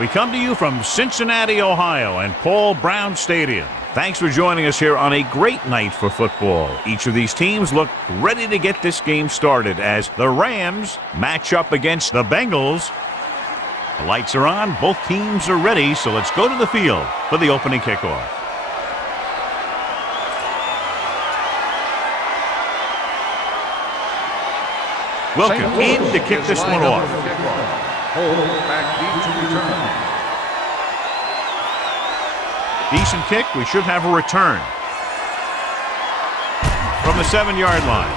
We come to you from Cincinnati, Ohio, and Paul Brown Stadium. Thanks for joining us here on a great night for football. Each of these teams look ready to get this game started as the Rams match up against the Bengals. The lights are on, both teams are ready, so let's go to the field for the opening kickoff. Welcome in to kick this one off. Hold back deep to return. Decent kick. We should have a return from the 7-yard line.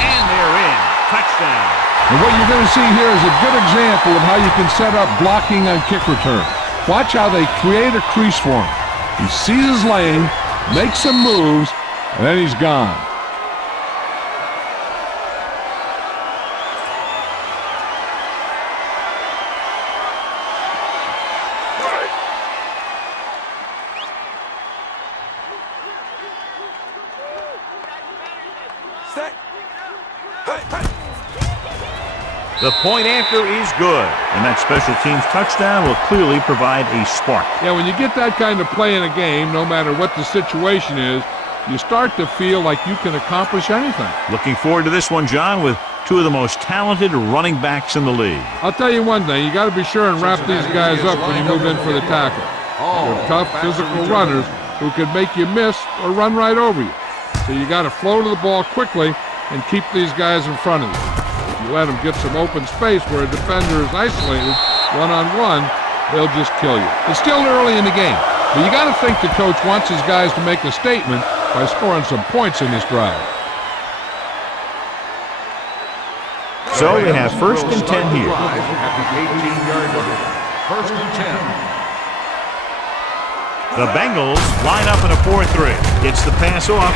And they're in. Touchdown. And what you're going to see here is a good example of how you can set up blocking on kick return. Watch how they create a crease for him. He sees his lane, makes some moves, and then he's gone. The point after is good, and that special teams touchdown will clearly provide a spark. Yeah, when you get that kind of play in a game, no matter what the situation is, you start to feel like you can accomplish anything. Looking forward to this one, John, with two of the most talented running backs in the league. I'll tell you one thing, you got to be sure and wrap these guys up when you move in for the tackle. They're tough, physical runners who can make you miss or run right over you. So you got to flow to the ball quickly and keep these guys in front of you. You let them get some open space where a defender is isolated one-on-one, they'll just kill you. It's still early in the game, but you got to think the coach wants his guys to make a statement by scoring some points in this drive. So they have 1st and 10 here. At the 18-yard line. 1st and 10. The Bengals line up in a 4-3. Gets the pass off.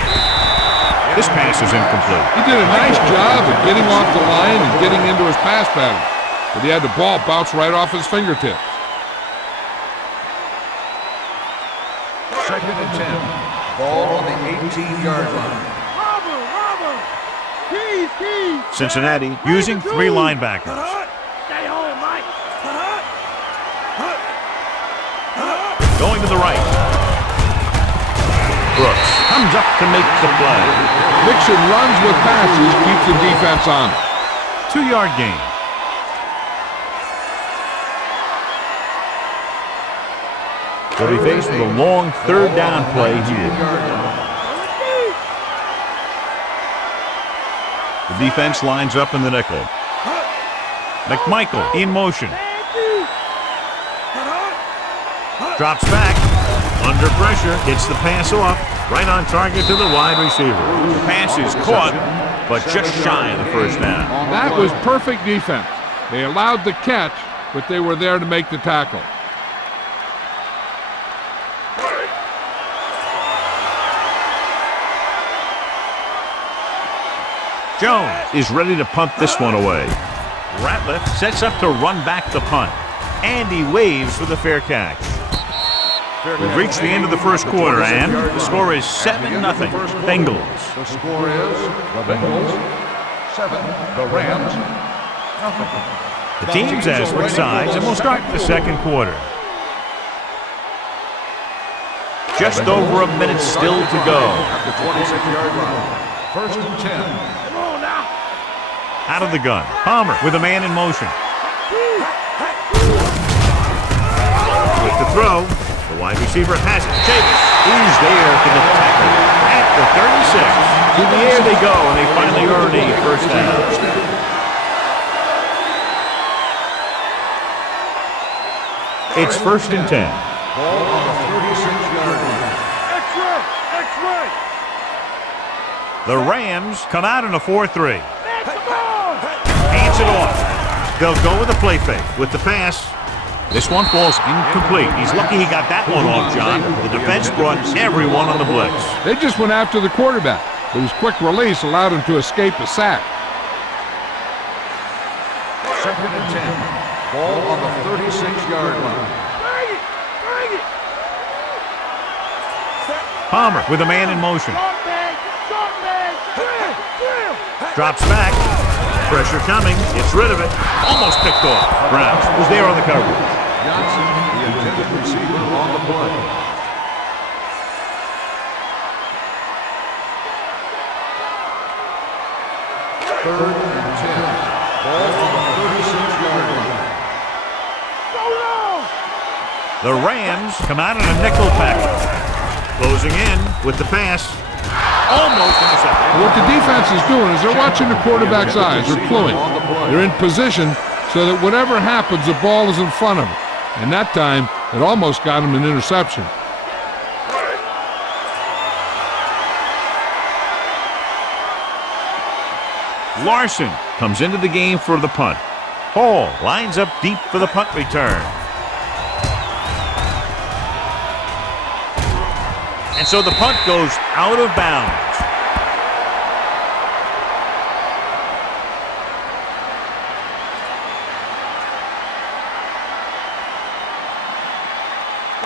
This pass is incomplete. He did a nice job of getting off the line and getting into his pass pattern, but he had the ball bounce right off his fingertips. 2nd and 10. Ball on the 18-yard line. Cincinnati using 3 linebackers. Stay home, Mike. Going to the right. Brooks comes up to make the play. Mixon runs with passes, keeps the defense on it. 2-yard gain. They'll be faced with a long 3rd down play here. The defense lines up in the nickel. McMichael in motion. Drops back. Under pressure. Gets the pass off. Right on target to the wide receiver. The pass is caught, but just shy of the 1st down. That was perfect defense. They allowed the catch, but they were there to make the tackle. Jones is ready to punt this one away. Ratliff sets up to run back the punt. And he waves for the fair catch. We've reached the end of the 1st quarter, and the score is 7-0. Bengals. The score is the Bengals 7, the Rams nothing. The teams as switch sides, and we'll start the 2nd quarter. Just over a minute still to go. At the 26-yard line. 1st and 10. Come on now. Out of the gun. Palmer with a man in motion. With the throw. The wide receiver has it. Chase is there for the tackle at the 36. To the air they go, and they finally earn a 1st down. It's 1st and 10. Ball on the 36-yard line. X-ray. X-ray. The Rams come out in a 4-3. Come on. Hands it off. They'll go with a play fake. With the pass, this one falls incomplete. He's lucky he got that one off, John. The defense brought everyone on the blitz. They just went after the quarterback, but his quick release allowed him to escape a sack. 2nd and 10. Ball on the 36-yard line. Bring it. Bring it. Palmer with a man in motion. Come on, man. Drops back. Pressure coming. Gets rid of it. Almost picked off. Browns was there on the coverage. Johnson, the intended receiver on the play. Third and 10. Ball on the 36-yard line. The Rams come out in a nickel package. Closing in with the pass. Almost intercepted. What the defense is doing is they're watching the quarterback's eyes. They're cluing. They're in position so that whatever happens, the ball is in front of them. And that time, it almost got him an interception. Larson comes into the game for the punt. Hall lines up deep for the punt return. And so the punt goes out of bounds.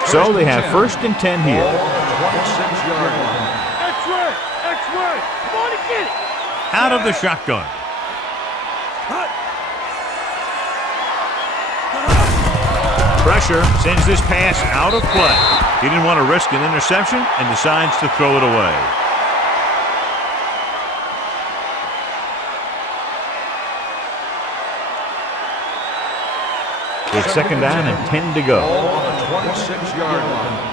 So they have first and 10 here. 26-yard line. X-ray! X-ray! Come on and get it! Out of the shotgun. Pressure sends this pass out of play. He didn't want to risk an interception and decides to throw it away. It's second down and 10 to go. Ball on the 26-yard line.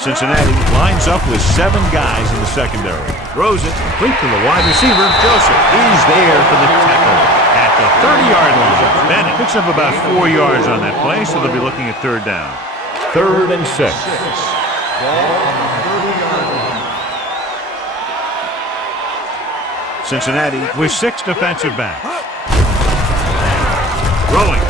Cincinnati lines up with 7 guys in the secondary. Throws it complete to the wide receiver, Joseph. He's there for the tackle at the 30-yard line. Bennett picks up about 4 yards on that play, so they'll be looking at third down. Third and 6. Ball on the 30-yard line. Cincinnati with 6 defensive backs. Throwing.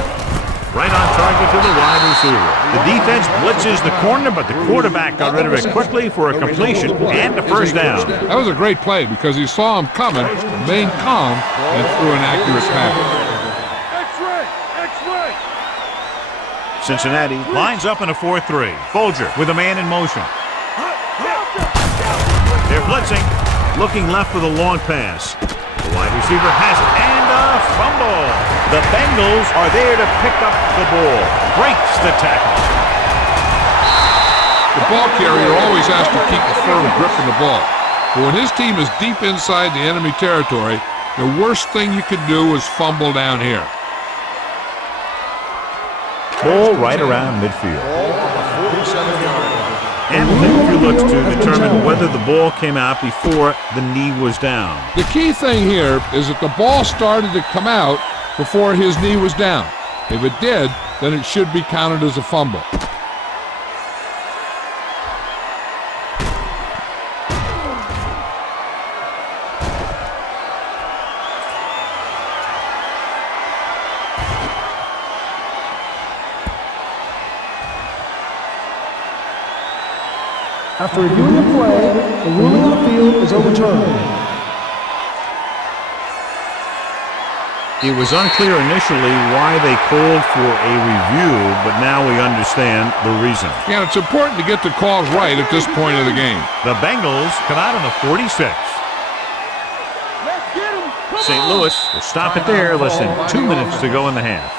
Right on target to the wide receiver. The defense blitzes the corner, but the quarterback got rid of it quickly for a completion and a first down. That was a great play because he saw him coming, remained calm, and threw an accurate pass. X-ray! X-ray! Cincinnati lines up in a 4-3. Folger with a man in motion. They're blitzing. Looking left for the long pass. The wide receiver has it, and a fumble. The Bengals are there to pick up the ball. Breaks the tackle. The ball carrier always has to keep a firm grip on the ball. But when his team is deep inside the enemy territory, the worst thing you could do is fumble down here. Ball right around midfield. Ball on the 47-yard line. And the referee looks to determine whether the ball came out before the knee was down. The key thing here is that the ball started to come out before his knee was down. If it did, then it should be counted as a fumble. After reviewing the play, the ruling on the field is overturned. It was unclear initially why they called for a review, but now we understand the reason. Yeah, it's important to get the calls right at this point of the game. The Bengals come out on the 46. Let's get him! Come St. on! Louis will stop it there. Less than 2 minutes to go in the half.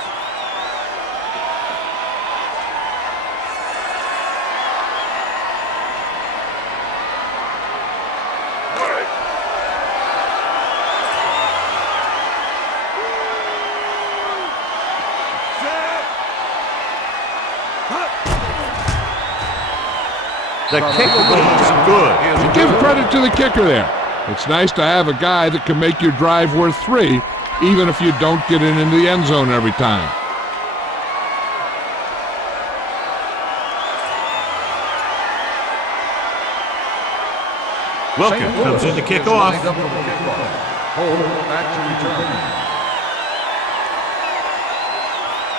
The kick is good. And give credit to the kicker there. It's nice to have a guy that can make your drive worth 3, even if you don't get it into the end zone every time. Wilkins comes in to kick off. Lined up for the kickoff. Hold back to return.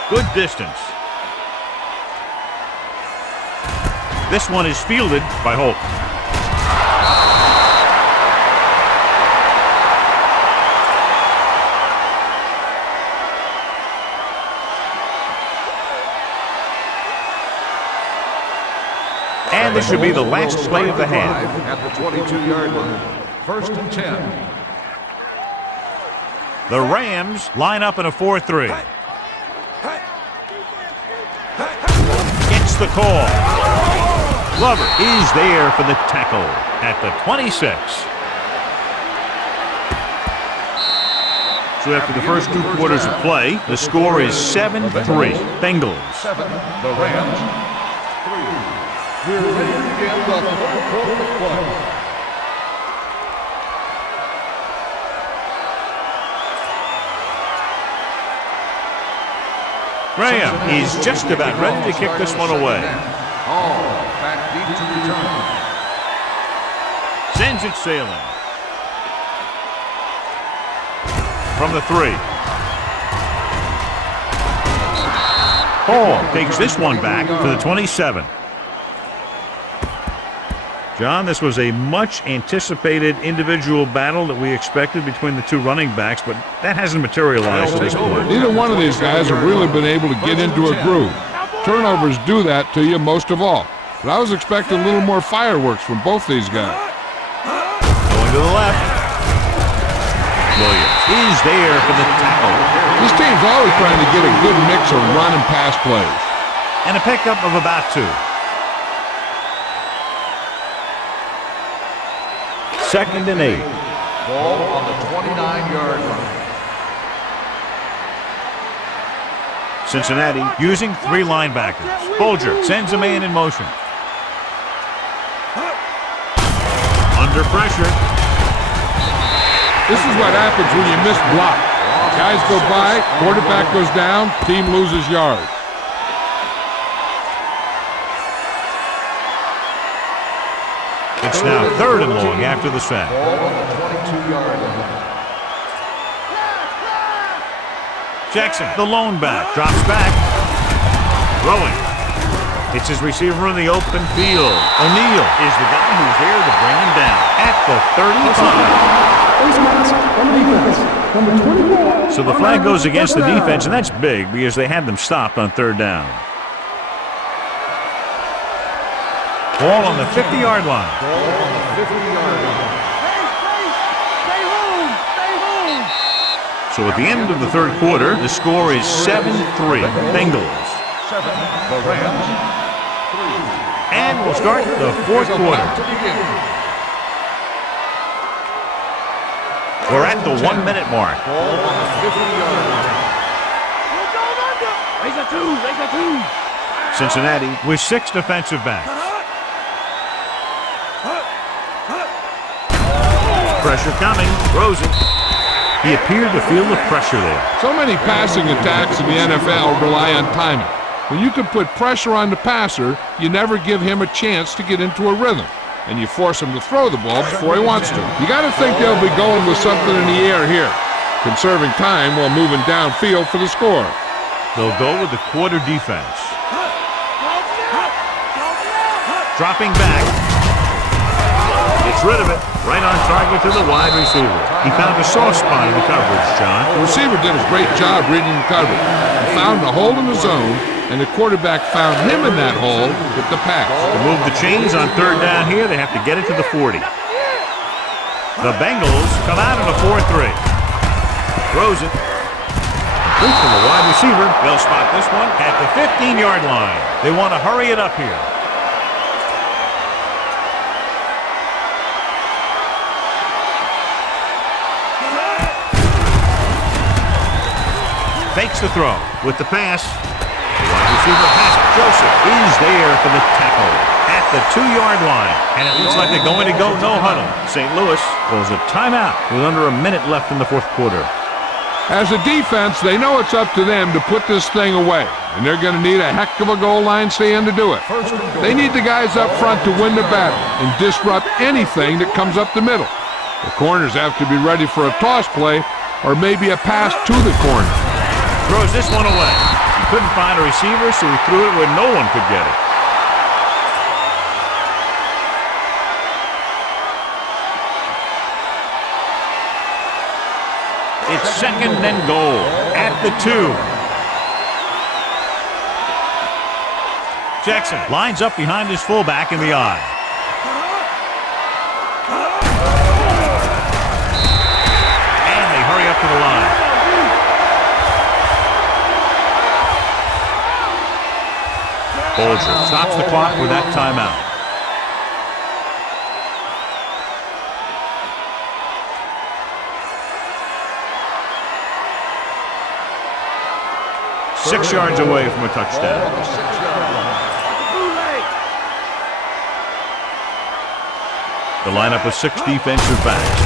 Good distance. This one is fielded by Holt. And And this should be the last play of the half. At the 22-yard line. 1st and 10. The Rams line up in a 4-3. Gets the call. Glover is there for the tackle at the 26. So after the first 2 quarters of play, the score is 7-3. Bengals. 7. The Rams. 3. We're ready to begin the 4th quarter of play. Graham is just about ready to kick this one away. Back deep to return. Sends it sailing. From the 3. Hall takes this one back to the 27. John, this was a much anticipated individual battle that we expected between the 2 running backs, but that hasn't materialized to this point. Neither one of these guys have really been able to get into a groove. Turnovers do that to you most of all. But I was expecting a little more fireworks from both these guys. Going to the left. Williams is there for the tackle. This team's always trying to get a good mix of run and pass plays. And a pickup of about 2. 2nd and 8. Ball on the 29-yard line. Cincinnati using 3 linebackers. Bolger sends a man in motion. Under pressure. This is what happens when you miss block. Guys go by, quarterback goes down, team loses yards. It's now 3rd and long after the sack. Ball on the 22-yard line. Jackson, the lone back, drops back. Throwing. It's his receiver in the open field. O'Neal is the guy who's there to bring him down at the 35. So the flag goes against the defense, and that's big because they had them stopped on 3rd down. Ball on the 50-yard line. Ball on the 50-yard line. Stay home! Stay home! So at the end of the 3rd quarter, the score is 7-3. Bengals. 7. The Rams. 3. And we'll start the 4th quarter. We're at the 1-minute mark. Ball on the 50-yard line. Raise a 2! Raise a 2! Cincinnati with 6 defensive backs. Pressure coming. Throws it. He appeared to feel the pressure there. So many passing attacks in the NFL rely on timing. When you can put pressure on the passer, you never give him a chance to get into a rhythm, and you force him to throw the ball before he wants to. You got to think they'll be going with something in the air here, conserving time while moving downfield for the score. They'll go with the quarter defense. Dropping back. Gets rid of it. Right on target to the wide receiver. He found a soft spot in the coverage, John. The receiver did a great job reading the coverage. He found a hole in the zone, and the quarterback found him in that hole with the pass. To move the chains on 3rd down here, they have to get it to the 40. The Bengals come out in a 4-3. Throws it. Loose from the wide receiver. They'll spot this one at the 15-yard line. They want to hurry it up here. Fakes the throw with the pass. The wide receiver has it. Joseph is there for the tackle at the 2-yard line. And it looks like they're going to go no huddle. St. Louis calls a timeout with under a minute left in the 4th quarter. As a defense, they know it's up to them to put this thing away, and they're going to need a heck of a goal line stand to do it. They need the guys up front to win the battle and disrupt anything that comes up the middle. The corners have to be ready for a toss play or maybe a pass to the corner. Throws this one away. He couldn't find a receiver, so he threw it where no one could get it. It's 2nd and goal at the 2. Jackson lines up behind his fullback in the I. And they hurry up to the line. Bolger stops the clock with that timeout. Six yards away from a touchdown. The lineup of 6 defensive backs.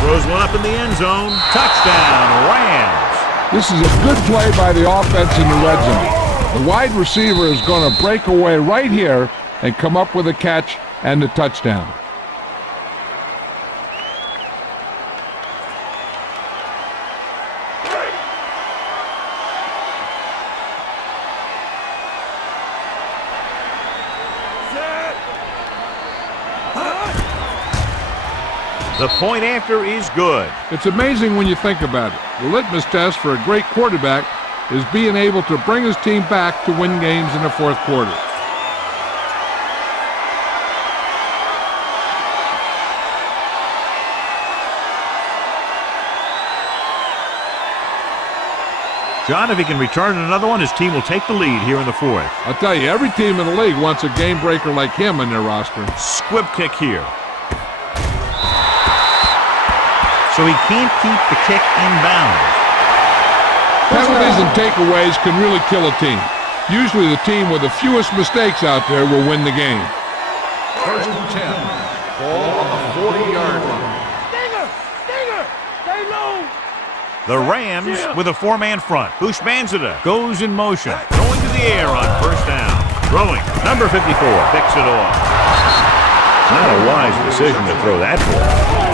Throws one up in the end zone. Touchdown, Rams. This is a good play by the offense in the red zone. The wide receiver is going to break away right here and come up with a catch and the touchdown. The point after is good. It's amazing when you think about it. The litmus test for a great quarterback is being able to bring his team back to win games in the fourth quarter. John, if he can return another one, his team will take the lead here in the fourth. I'll tell you, every team in the league wants a game breaker like him in their roster. Squib kick here. So he can't keep the kick in bounds. Penalties and takeaways can really kill a team. Usually the team with the fewest mistakes out there will win the game. First and 10. Ball on the 40-yard line. Stinger! Stay low! The Rams with a 4-man front. Bushmanzada goes in motion. Going to the air on first down. Throwing. Number 54 picks it off. Not a wise decision to throw that ball.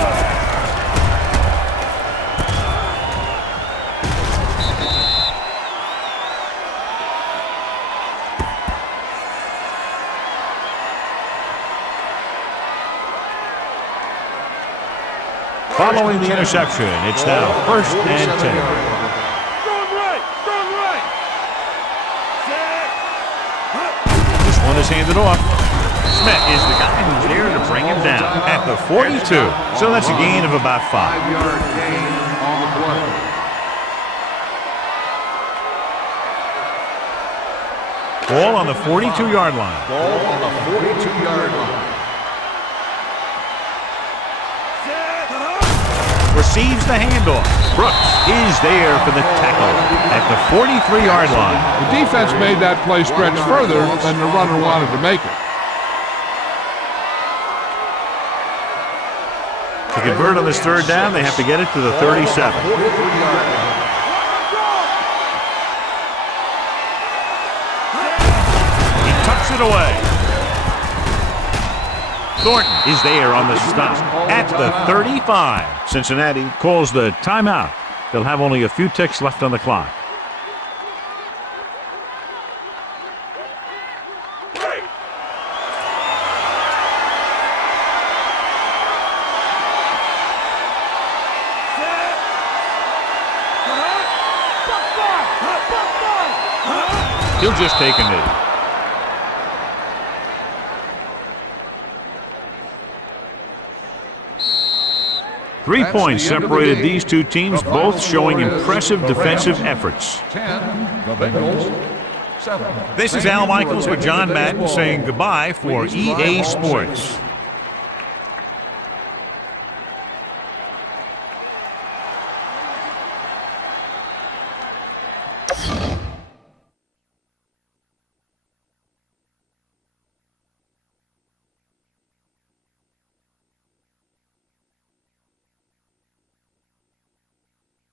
Following the interception, it's now first and 10. Strong right! This one is handed off. Smith is the guy who's there to bring him down at the 42. So that's a gain of about 5. 5-yard gain on the play. Ball on the 42-yard line. Ball on the 42-yard line. Receives the handoff. Brooks is there for the tackle at the 43-yard line. The defense made that play stretch further than the runner wanted to make it. To convert on this third down, they have to get it to the 37. 43-yard line. He tucks it away. Thornton is there on the stop at the 35. Cincinnati calls the timeout. They'll have only a few ticks left on the clock. He'll just take a knee. 3 points separated these two teams, both showing impressive defensive efforts. 10, the Bengals. 7. This is Al Michaels with John Madden saying goodbye for EA Sports.